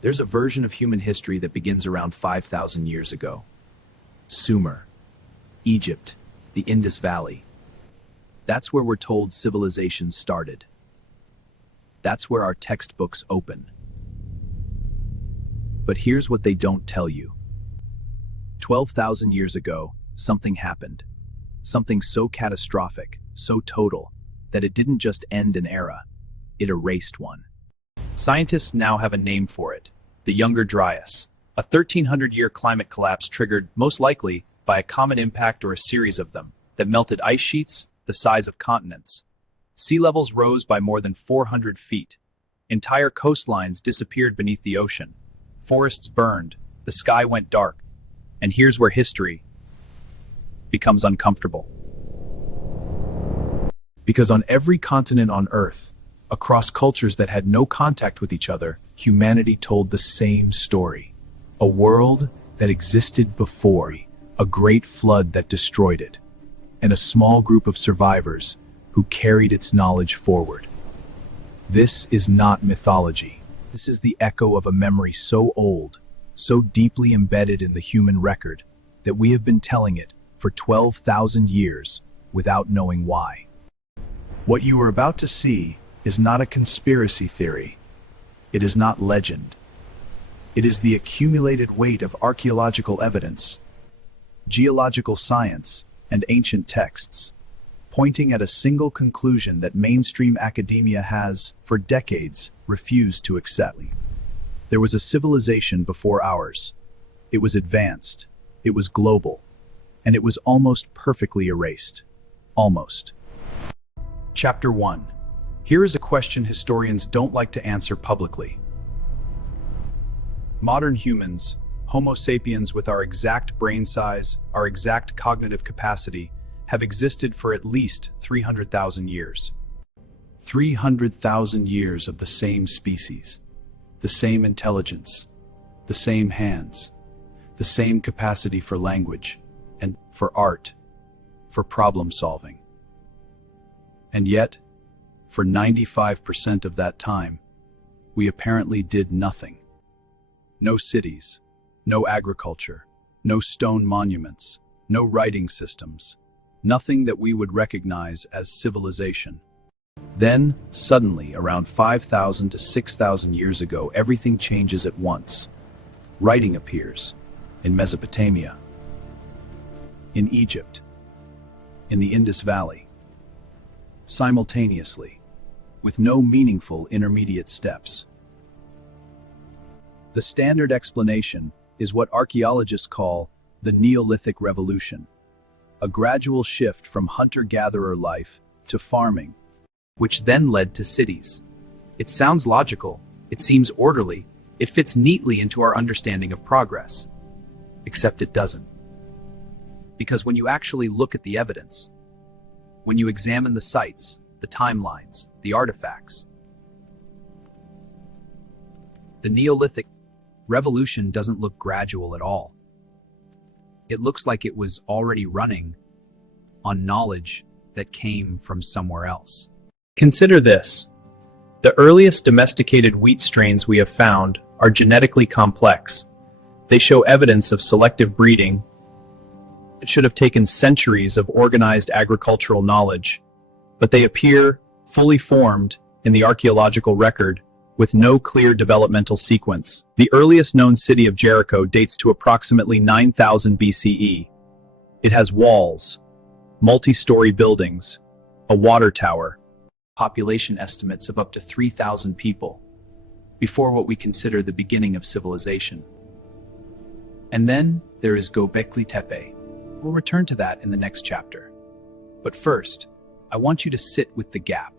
There's a version of human history that begins around 5,000 years ago. Sumer, Egypt, the Indus Valley. That's where we're told civilization started. That's where our textbooks open. But here's what they don't tell you. 12,000 years ago, something happened. Something so catastrophic, so total, that it didn't just end an era, it erased one. Scientists now have a name for it, the Younger Dryas, a 1,300-year climate collapse triggered, most likely, by a comet impact or a series of them, that melted ice sheets the size of continents. Sea levels rose by more than 400 feet. Entire coastlines disappeared beneath the ocean. Forests burned, the sky went dark. And here's where history becomes uncomfortable. Because on every continent on Earth, across cultures that had no contact with each other, humanity told the same story. A world that existed before, a great flood that destroyed it, and a small group of survivors who carried its knowledge forward. This is not mythology. This is the echo of a memory so old, so deeply embedded in the human record, that we have been telling it for 12,000 years without knowing why. What you are about to see is not a conspiracy theory. It is not legend. It is the accumulated weight of archaeological evidence, geological science, and ancient texts, pointing at a single conclusion that mainstream academia has, for decades, refused to accept. There was a civilization before ours. It was advanced, it was global, and it was almost perfectly erased. Almost. Chapter 1. Here is a question historians don't like to answer publicly. Modern humans, Homo sapiens with our exact brain size, our exact cognitive capacity, have existed for at least 300,000 years. 300,000 years of the same species, the same intelligence, the same hands, the same capacity for language, and for art, for problem solving. And yet, for 95% of that time, we apparently did nothing. No cities, no agriculture, no stone monuments, no writing systems, nothing that we would recognize as civilization. Then, suddenly, around 5,000 to 6,000 years ago, everything changes at once. Writing appears in Mesopotamia, in Egypt, in the Indus Valley, simultaneously, with no meaningful intermediate steps. The standard explanation is what archaeologists call the Neolithic Revolution, a gradual shift from hunter-gatherer life to farming, which then led to cities. It sounds logical, it seems orderly, it fits neatly into our understanding of progress. Except it doesn't. Because when you actually look at the evidence, when you examine the sites, the timelines, the artifacts, the Neolithic Revolution doesn't look gradual at all. It looks like it was already running on knowledge that came from somewhere else. Consider this. The earliest domesticated wheat strains we have found are genetically complex. They show evidence of selective breeding. It should have taken centuries of organized agricultural knowledge, but they appear fully formed in the archaeological record with no clear developmental sequence. The earliest known city of Jericho dates to approximately 9000 BCE. It has walls, multi-story buildings, a water tower, population estimates of up to 3,000 people, before what we consider the beginning of civilization. And then there is Göbekli Tepe. We'll return to that in the next chapter. But first, I want you to sit with the gap.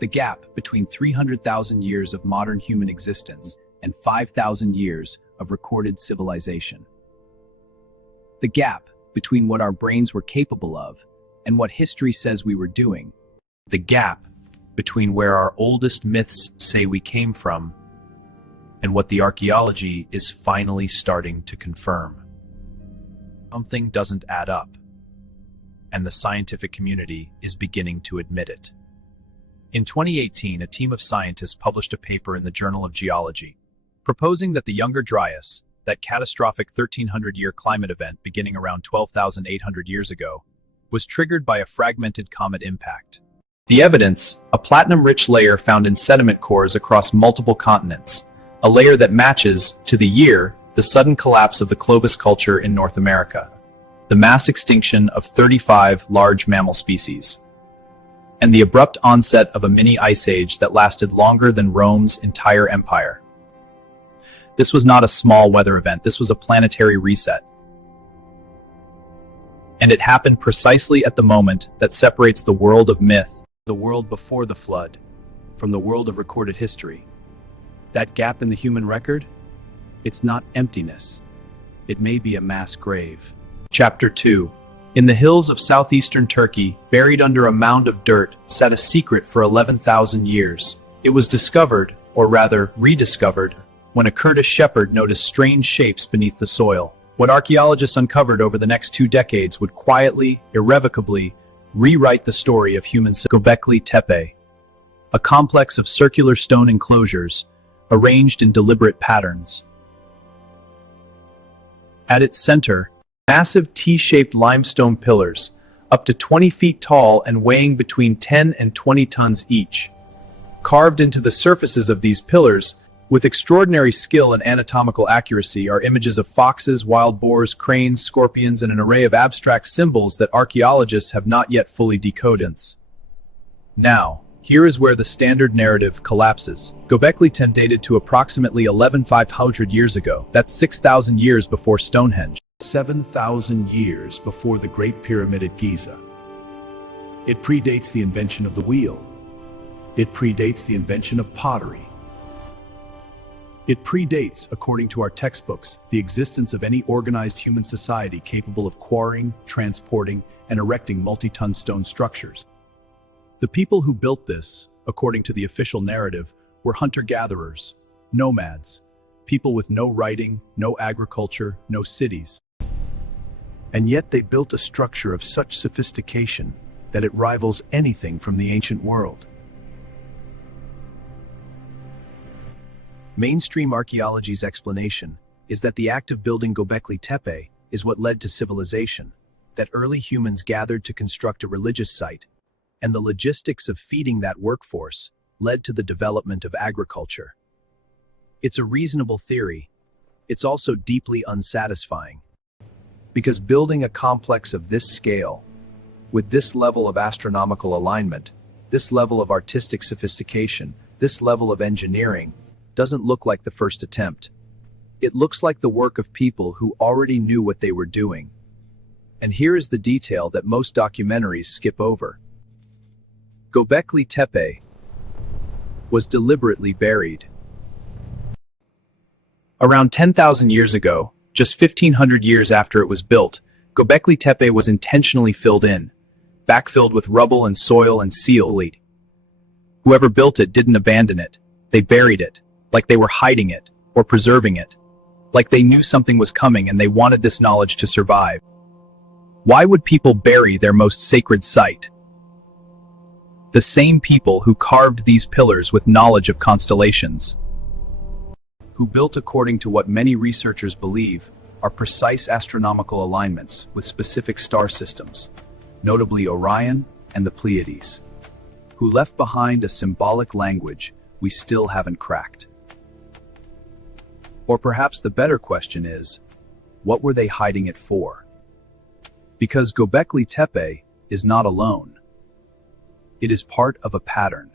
The gap between 300,000 years of modern human existence and 5,000 years of recorded civilization. The gap between what our brains were capable of and what history says we were doing. The gap between where our oldest myths say we came from and what the archaeology is finally starting to confirm. Something doesn't add up, and the scientific community is beginning to admit it. In 2018, a team of scientists published a paper in the Journal of Geology. proposing that the Younger Dryas, that catastrophic 1300-year climate event beginning around 12,800 years ago, was triggered by a fragmented comet impact. The evidence, a platinum-rich layer found in sediment cores across multiple continents, a layer that matches, to the year, the sudden collapse of the Clovis culture in North America, the mass extinction of 35 large mammal species, and the abrupt onset of a mini ice age that lasted longer than Rome's entire empire. This was not a small weather event, this was a planetary reset. And it happened precisely at the moment that separates the world of myth, the world before the flood, from the world of recorded history. That gap in the human record? It's not emptiness. It may be a mass grave. Chapter 2. In the hills of southeastern Turkey, buried under a mound of dirt, sat a secret for 11,000 years. It was discovered, or rather rediscovered, when a Kurdish shepherd noticed strange shapes beneath the soil. What archaeologists uncovered over the next 2 decades would quietly, irrevocably, rewrite the story of human Göbekli Tepe, a complex of circular stone enclosures, arranged in deliberate patterns. At its center, massive T-shaped limestone pillars, up to 20 feet tall and weighing between 10 and 20 tons each. Carved into the surfaces of these pillars, with extraordinary skill and anatomical accuracy, are images of foxes, wild boars, cranes, scorpions, and an array of abstract symbols that archaeologists have not yet fully decoded. Now, here is where the standard narrative collapses. Göbekli Tepe dated to approximately 11,500 years ago. That's 6,000 years before Stonehenge. 7,000 years before the Great Pyramid at Giza. It predates the invention of the wheel. It predates the invention of pottery. It predates, according to our textbooks, the existence of any organized human society capable of quarrying, transporting, and erecting multi-ton stone structures. The people who built this, according to the official narrative, were hunter-gatherers, nomads, people with no writing, no agriculture, no cities. And yet they built a structure of such sophistication that it rivals anything from the ancient world. Mainstream archaeology's explanation is that the act of building Göbekli Tepe is what led to civilization, that early humans gathered to construct a religious site, and the logistics of feeding that workforce led to the development of agriculture. It's a reasonable theory. It's also deeply unsatisfying. Because building a complex of this scale, with this level of astronomical alignment, this level of artistic sophistication, this level of engineering, doesn't look like the first attempt. It looks like the work of people who already knew what they were doing. And here is the detail that most documentaries skip over. Göbekli Tepe was deliberately buried. Around 10,000 years ago, just 1,500 years after it was built, Göbekli Tepe was intentionally filled in, backfilled with rubble and soil and sealed. Whoever built it didn't abandon it. They buried it, like they were hiding it, or preserving it, like they knew something was coming and they wanted this knowledge to survive. Why would people bury their most sacred site? The same people who carved these pillars with knowledge of constellations, who built according to what many researchers believe are precise astronomical alignments with specific star systems, notably Orion and the Pleiades, who left behind a symbolic language we still haven't cracked. Or perhaps the better question is, what were they hiding it for? Because Göbekli Tepe is not alone. It is part of a pattern.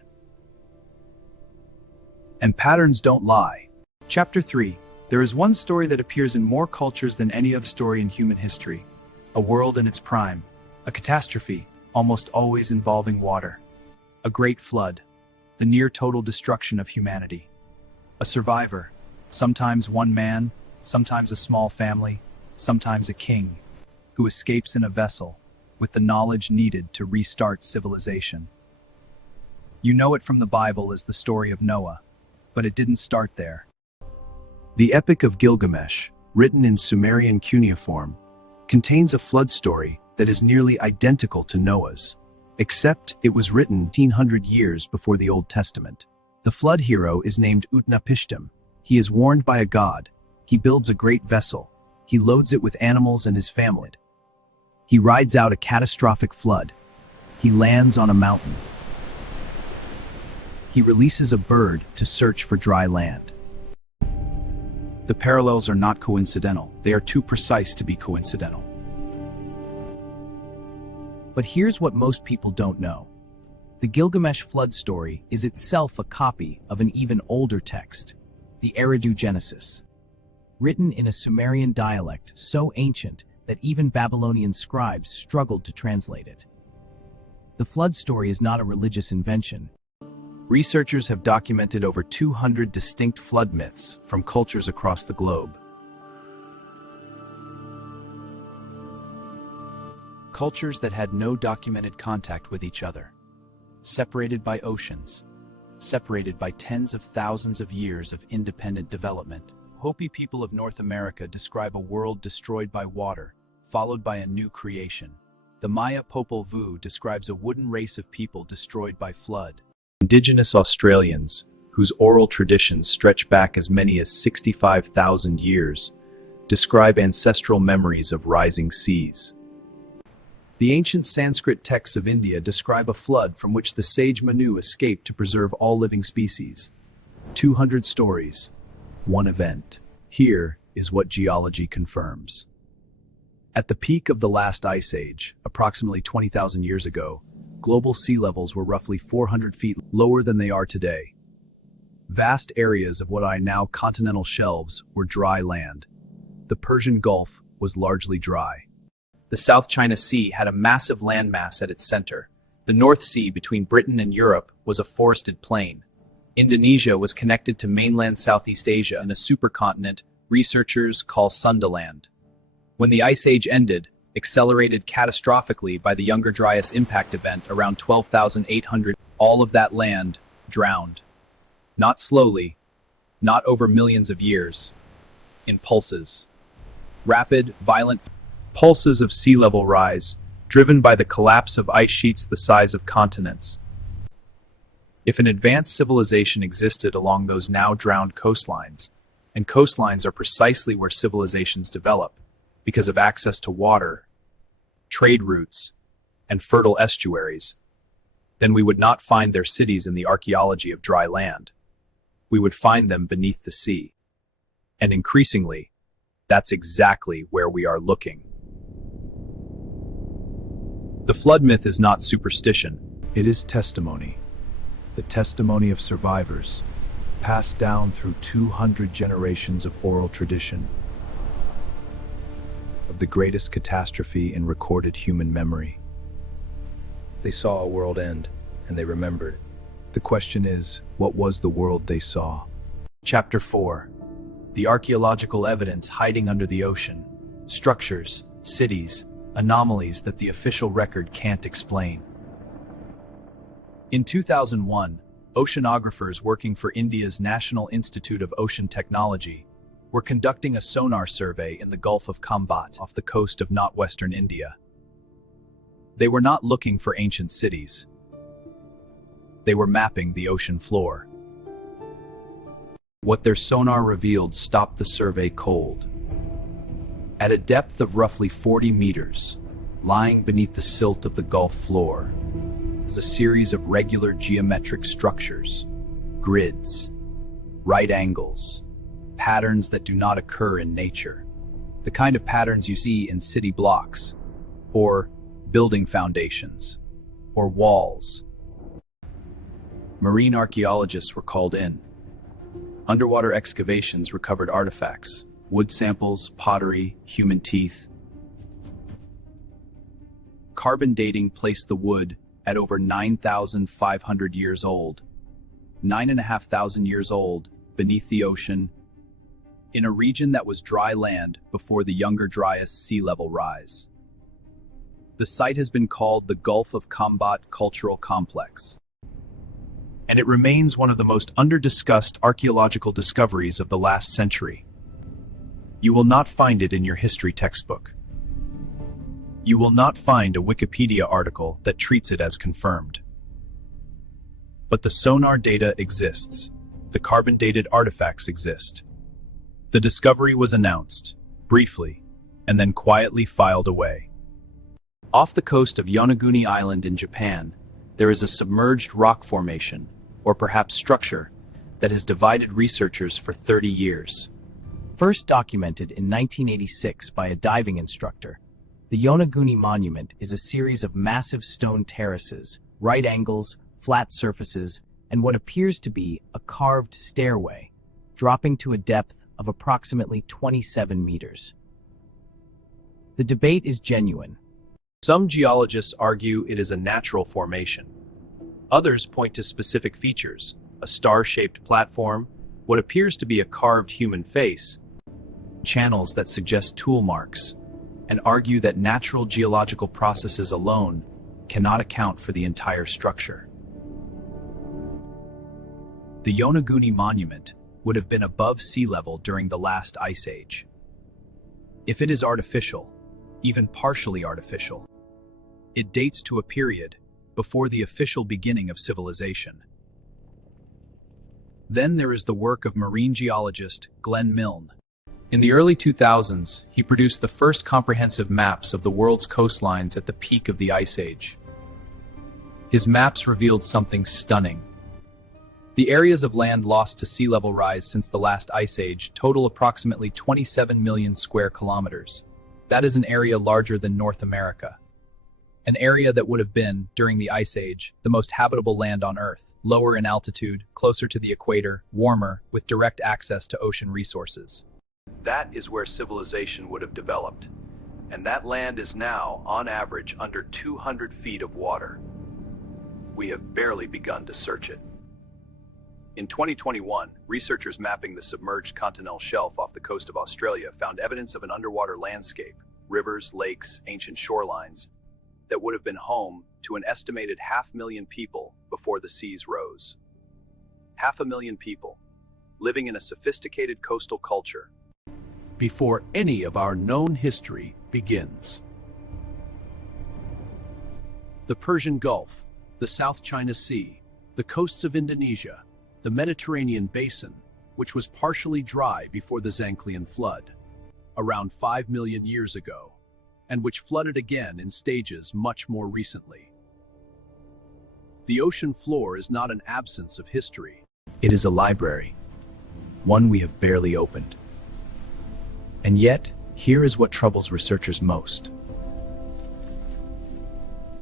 And patterns don't lie. Chapter 3. There is one story that appears in more cultures than any other story in human history. A world in its prime. A catastrophe, almost always involving water. A great flood. The near total destruction of humanity. A survivor. Sometimes one man, sometimes a small family, sometimes a king, who escapes in a vessel with the knowledge needed to restart civilization. You know it from the Bible as the story of Noah, but it didn't start there. The Epic of Gilgamesh, written in Sumerian cuneiform, contains a flood story that is nearly identical to Noah's, except it was written 1,500 years before the Old Testament. The flood hero is named Utnapishtim, He is warned by a god. He builds a great vessel. He loads it with animals and his family. He rides out a catastrophic flood. He lands on a mountain. He releases a bird to search for dry land. The parallels are not coincidental. They are too precise to be coincidental. But here's what most people don't know. The Gilgamesh flood story is itself a copy of an even older text, the Eridu Genesis, written in a Sumerian dialect so ancient that even Babylonian scribes struggled to translate it. The flood story is not a religious invention. Researchers have documented over 200 distinct flood myths from cultures across the globe. Cultures that had no documented contact with each other, separated by oceans, separated by tens of thousands of years of independent development. Hopi people of North America describe a world destroyed by water, followed by a new creation. The Maya Popol Vuh describes a wooden race of people destroyed by flood. Indigenous Australians, whose oral traditions stretch back as many as 65,000 years, describe ancestral memories of rising seas. The ancient Sanskrit texts of India describe a flood from which the sage Manu escaped to preserve all living species. 200 stories, one event. Here is what geology confirms. At the peak of the last ice age, approximately 20,000 years ago, global sea levels were roughly 400 feet lower than they are today. Vast areas of what are now continental shelves were dry land. The Persian Gulf was largely dry. The South China Sea had a massive landmass at its center. The North Sea between Britain and Europe was a forested plain. Indonesia was connected to mainland Southeast Asia in a supercontinent researchers call Sundaland. When the Ice Age ended, accelerated catastrophically by the Younger Dryas impact event around 12,800, all of that land drowned. Not slowly, not over millions of years, in pulses. Rapid, violent pulses of sea level rise, driven by the collapse of ice sheets the size of continents. If an advanced civilization existed along those now drowned coastlines, and coastlines are precisely where civilizations develop, because of access to water, trade routes, and fertile estuaries, then we would not find their cities in the archaeology of dry land. We would find them beneath the sea. And increasingly, that's exactly where we are looking. The flood myth is not superstition. It is testimony. The testimony of survivors, passed down through 200 generations of oral tradition, of the greatest catastrophe in recorded human memory. They saw a world end, and they remembered. The question is, what was the world they saw? Chapter 4. The archaeological evidence hiding under the ocean. Structures, cities, anomalies that the official record can't explain. In 2001, oceanographers working for India's National Institute of Ocean Technology were conducting a sonar survey in the Gulf of Khambat off the coast of northwestern India. They were not looking for ancient cities. They were mapping the ocean floor. What their sonar revealed stopped the survey cold. At a depth of roughly 40 meters, lying beneath the silt of the Gulf floor, was a series of regular geometric structures, grids, right angles, patterns that do not occur in nature, the kind of patterns you see in city blocks, or building foundations, or walls. Marine archaeologists were called in. Underwater excavations recovered artifacts, wood samples, pottery, human teeth. Carbon dating placed the wood at over 9,500 years old, 9,500 years old, beneath the ocean, in a region that was dry land before the Younger Dryas sea level rise. The site has been called the Gulf of Khambat Cultural Complex, and it remains one of the most under-discussed archaeological discoveries of the last century. You will not find it in your history textbook. You will not find a Wikipedia article that treats it as confirmed. But the sonar data exists. the carbon-dated artifacts exist. The discovery was announced, briefly, and then quietly filed away. Off the coast of Yonaguni Island in Japan, there is a submerged rock formation, or perhaps structure, that has divided researchers for 30 years. First documented in 1986 by a diving instructor, the Yonaguni Monument is a series of massive stone terraces, right angles, flat surfaces, and what appears to be a carved stairway, dropping to a depth of approximately 27 meters. The debate is genuine. Some geologists argue it is a natural formation. Others point to specific features, a star-shaped platform, what appears to be a carved human face, channels that suggest tool marks, and argue that natural geological processes alone cannot account for the entire structure. The Yonaguni Monument would have been above sea level during the last ice age. If it is artificial, even partially artificial, it dates to a period before the official beginning of civilization. Then there is the work of marine geologist Glenn Milne. In the early 2000s, he produced the first comprehensive maps of the world's coastlines at the peak of the Ice Age. His maps revealed something stunning. The areas of land lost to sea level rise since the last Ice Age total approximately 27 million square kilometers. That is an area larger than North America. An area that would have been, during the Ice Age, the most habitable land on Earth, lower in altitude, closer to the equator, warmer, with direct access to ocean resources. That is where civilization would have developed, and that land is now, on average, under 200 feet of water. We have barely begun to search it. In 2021, researchers mapping the submerged continental shelf off the coast of Australia found evidence of an underwater landscape, rivers, lakes, ancient shorelines, that would have been home to an estimated 500,000 people before the seas rose. 500,000 people, living in a sophisticated coastal culture, before any of our known history begins. The Persian Gulf, the South China Sea, the coasts of Indonesia, the Mediterranean basin, which was partially dry before the Zanclean flood, around 5 million years ago, and which flooded again in stages much more recently. The ocean floor is not an absence of history. It is a library, one we have barely opened. And yet, here is what troubles researchers most.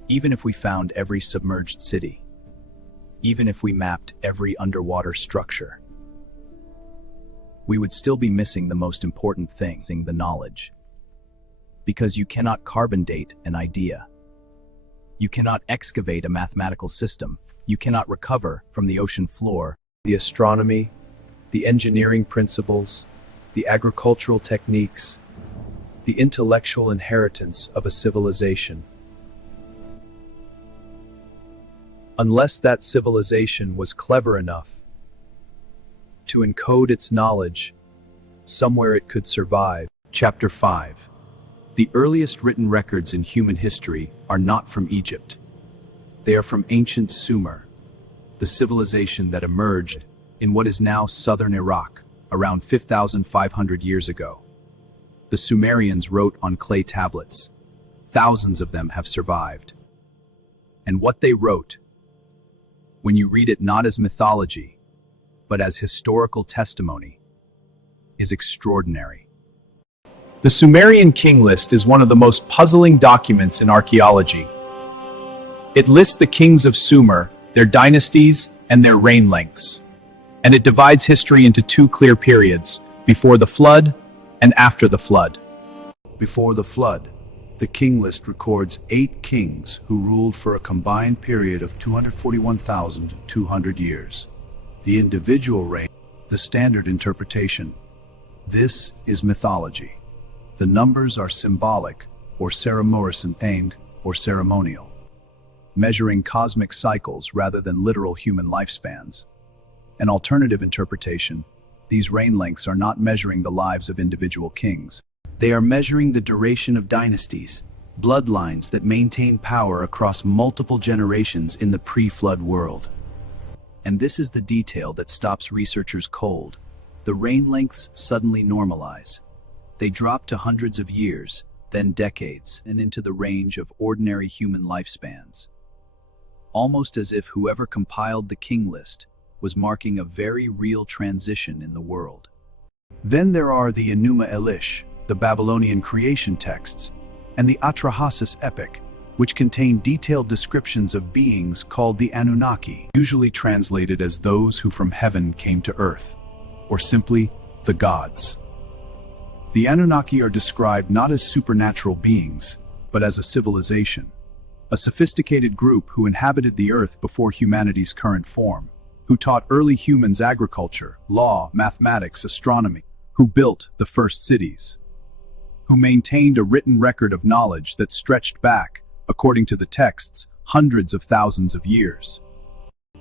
Even if we found every submerged city, even if we mapped every underwater structure, we would still be missing the most important thing, the knowledge. Because you cannot carbon date an idea. You cannot excavate a mathematical system. You cannot recover from the ocean floor the astronomy, the engineering principles, the agricultural techniques, the intellectual inheritance of a civilization. Unless that civilization was clever enough to encode its knowledge somewhere it could survive. Chapter 5. The earliest written records in human history are not from Egypt. They are from ancient Sumer, the civilization that emerged in what is now southern Iraq around 5,500 years ago. The Sumerians wrote on clay tablets. Thousands of them have survived. And what they wrote, when you read it not as mythology, but as historical testimony, is extraordinary. The Sumerian king list is one of the most puzzling documents in archaeology. It lists the kings of Sumer, their dynasties, and their reign lengths. And it divides history into two clear periods, before the flood and after the flood. Before the flood, the king list records 8 kings who ruled for a combined period of 241,200 years. The individual reign, the standard interpretation. This is mythology. The numbers are symbolic, or ceremonial, measuring cosmic cycles rather than literal human lifespans. An alternative interpretation, these reign lengths are not measuring the lives of individual kings. They are measuring the duration of dynasties, bloodlines that maintain power across multiple generations in the pre-flood world. And this is the detail that stops researchers cold. The reign lengths suddenly normalize. They drop to hundreds of years, then decades, and into the range of ordinary human lifespans. Almost as if whoever compiled the king list was marking a very real transition in the world. Then there are the Enuma Elish, the Babylonian creation texts, and the Atrahasis epic, which contain detailed descriptions of beings called the Anunnaki, usually translated as those who from heaven came to earth, or simply the gods. The Anunnaki are described not as supernatural beings, but as a civilization, a sophisticated group who inhabited the earth before humanity's current form, who taught early humans agriculture, law, mathematics, astronomy, who built the first cities, who maintained a written record of knowledge that stretched back, according to the texts, hundreds of thousands of years.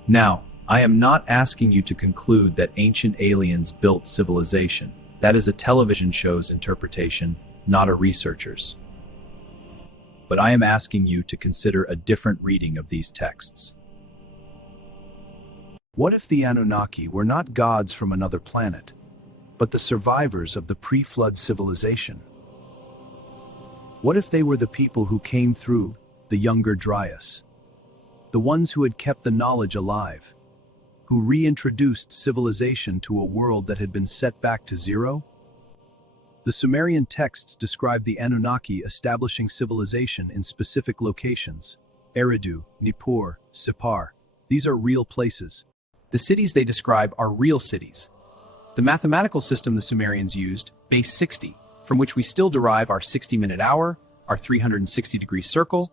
Now, I am not asking you to conclude that ancient aliens built civilization. That is a television show's interpretation, not a researcher's. But I am asking you to consider a different reading of these texts. What if the Anunnaki were not gods from another planet, but the survivors of the pre-flood civilization? What if they were the people who came through the Younger Dryas, the ones who had kept the knowledge alive, who reintroduced civilization to a world that had been set back to zero? The Sumerian texts describe the Anunnaki establishing civilization in specific locations: Eridu, Nippur, Sippar. These are real places. The cities they describe are real cities. The mathematical system the Sumerians used, base 60, from which we still derive our 60-minute hour, our 360-degree circle,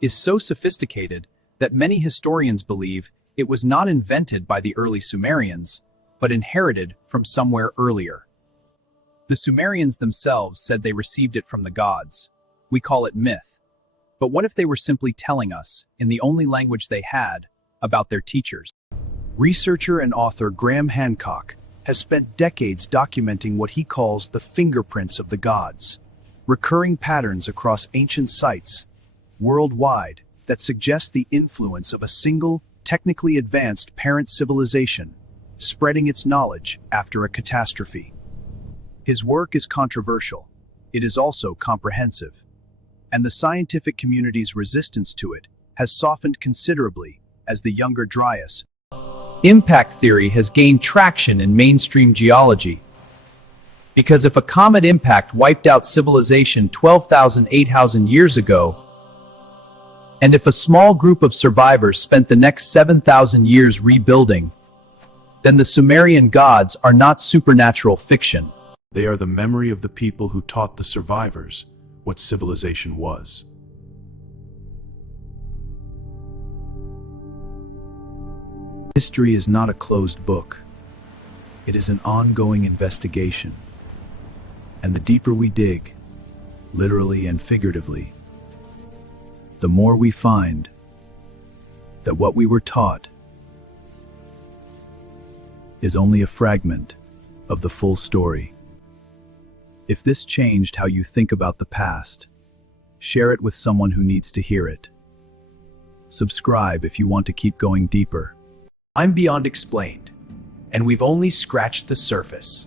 is so sophisticated that many historians believe it was not invented by the early Sumerians, but inherited from somewhere earlier. The Sumerians themselves said they received it from the gods. We call it myth. But what if they were simply telling us, in the only language they had, about their teachers? Researcher and author Graham Hancock has spent decades documenting what he calls the fingerprints of the gods, recurring patterns across ancient sites worldwide that suggest the influence of a single, technically advanced parent civilization, spreading its knowledge after a catastrophe. His work is controversial. It is also comprehensive. And the scientific community's resistance to it has softened considerably as the Younger Dryas. Impact theory has gained traction in mainstream geology. Because if a comet impact wiped out civilization 8,000 years ago, and if a small group of survivors spent the next 7,000 years rebuilding, then the Sumerian gods are not supernatural fiction. They are the memory of the people who taught the survivors what civilization was. History is not a closed book. It is an ongoing investigation. And the deeper we dig, literally and figuratively, the more we find that what we were taught is only a fragment of the full story. If this changed how you think about the past, share it with someone who needs to hear it. Subscribe if you want to keep going deeper. I'm Beyond Explained, and we've only scratched the surface.